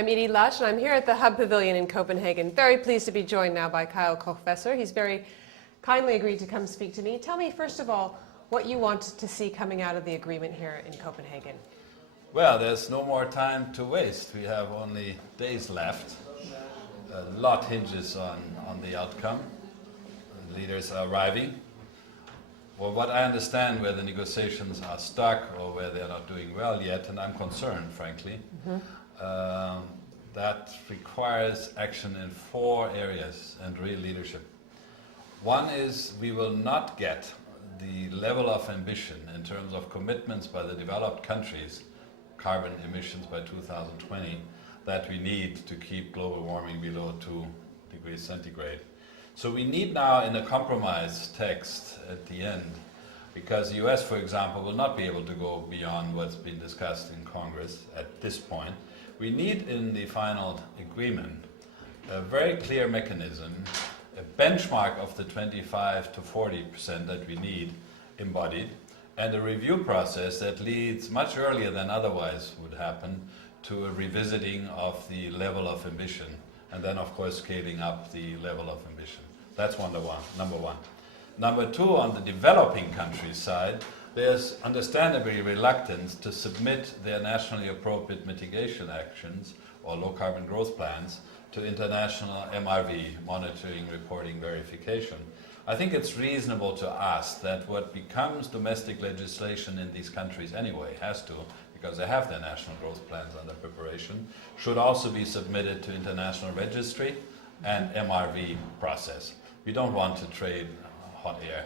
I'm Edie Lush, and I'm here at the Hub Pavilion in Copenhagen. Very pleased to be joined now by Caio Koch-Weser. He's very kindly agreed to come speak to me. Tell me, first of all, what you want to see coming out of the agreement here in Copenhagen. Well, there's no more time to waste. We have only days left. A lot hinges on the outcome. Leaders are arriving. Well, what I understand where the negotiations are stuck or where they're not doing well yet, and I'm concerned, frankly, that requires action in 4 areas and real leadership. One is we will not get the level of ambition in terms of commitments by the developed countries, carbon emissions by 2020, that we need to keep global warming below 2 degrees centigrade. So we need now in a compromise text at the end, because the US, for example, will not be able to go beyond what's been discussed in Congress at this point. We need in the final agreement a very clear mechanism, a benchmark of the 25 to 40% that we need embodied, and a review process that leads much earlier than otherwise would happen to a revisiting of the level of ambition, and then of course scaling up the level of ambition. That's number one. Number 2, on the developing countries side, there's understandably reluctance to submit their nationally appropriate mitigation actions or low carbon growth plans to international MRV, monitoring, reporting, verification. I think it's reasonable to ask that what becomes domestic legislation in these countries anyway, has to, because they have their national growth plans under preparation, should also be submitted to international registry and MRV process. We don't want to trade hot air.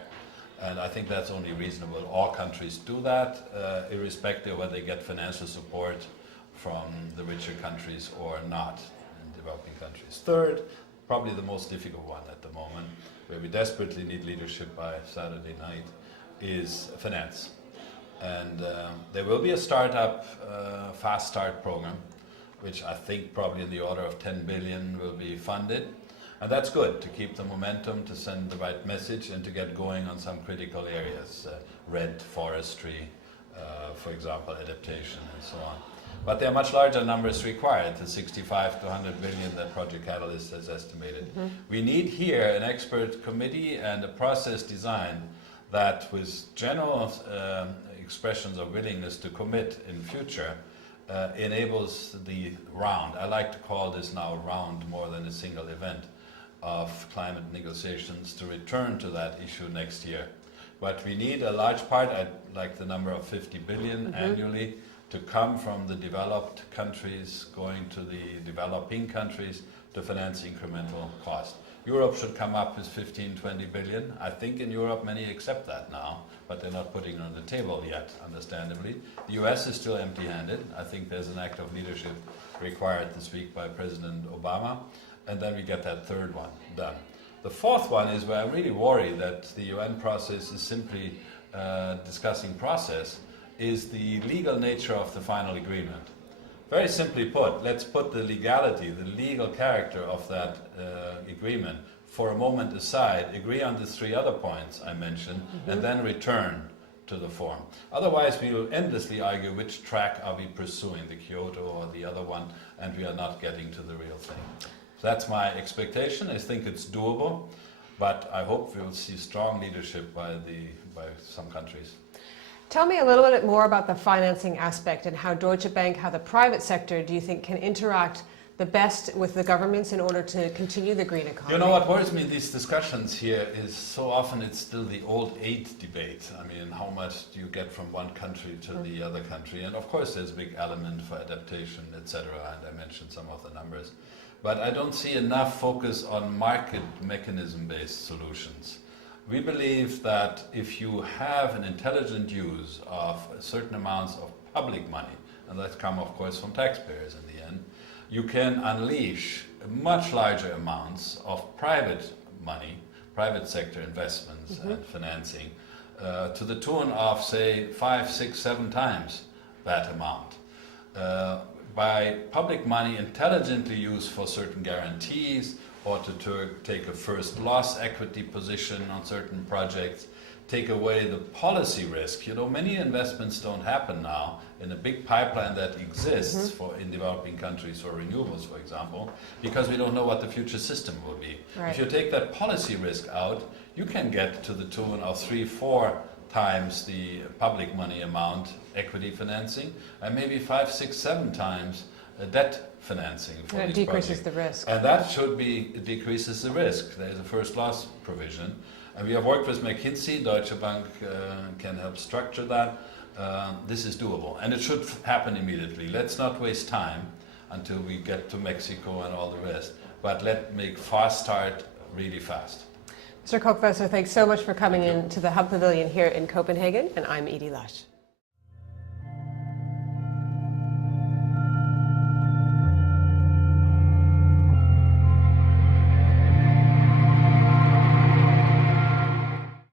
And I think that's only reasonable. All countries do that, irrespective of whether they get financial support from the richer countries or not in developing countries. Third, probably the most difficult one at the moment, where we desperately need leadership by Saturday night, is finance. And there will be a startup, fast start program, which I think probably in the order of 10 billion will be funded. And that's good to keep the momentum, to send the right message, and to get going on some critical areas, red forestry, for example, adaptation and so on. But there are much larger numbers required, the 65 to 100 billion that Project Catalyst has estimated. We need here an expert committee and a process design that, with general expressions of willingness to commit in future, enables the round. I like to call this now a round more than a single event of climate negotiations to return to that issue next year. But we need a large part, I'd like the number of 50 billion annually, to come from the developed countries going to the developing countries to finance incremental cost. Europe should come up with 15, 20 billion. I think in Europe many accept that now, but they're not putting it on the table yet, understandably. The US is still empty-handed. I think there's an act of leadership required this week by President Obama. And then we get that third one done. The fourth one is where I'm really worried that the UN process is simply discussing process, is the legal nature of the final agreement. Very simply put, let's put the legality, the legal character of that agreement for a moment aside, agree on the 3 other points I mentioned, and then return to the form. Otherwise, we will endlessly argue which track are we pursuing, the Kyoto or the other one, and we are not getting to the real thing. So that's my expectation. I think it's doable, but I hope we will see strong leadership by some countries. Tell me a little bit more about the financing aspect and how Deutsche Bank, how the private sector, do you think, can interact the best with the governments in order to continue the green economy? You know, what worries me in these discussions here is so often it's still the old aid debate. I mean, how much do you get from one country to the other country? And of course there's a big element for adaptation, etc. And I mentioned some of the numbers. But I don't see enough focus on market mechanism-based solutions. We believe that if you have an intelligent use of certain amounts of public money, and that come of course from taxpayers in the end, you can unleash much larger amounts of private money, private sector investments and financing, to the tune of, say, 5, 6, 7 times that amount. By public money intelligently used for certain guarantees, or to take a first loss equity position on certain projects, take away the policy risk. You know, many investments don't happen now in a big pipeline that exists in developing countries for renewables, for example, because we don't know what the future system will be. Right. If you take that policy risk out, you can get to the tune of 3-4 times the public money amount equity financing, and maybe 5, 6, 7 times debt financing for And it these decreases projects. the risk. And that should be, it decreases the risk. There is a first loss provision. And we have worked with McKinsey. Deutsche Bank can help structure that. This is doable. And it should happen immediately. Let's not waste time until we get to Mexico and all the rest. But let's make fast start really fast. Mr. Koch-Weser, thanks so much for coming in to the Hub Pavilion here in Copenhagen, and I'm Edie Lush.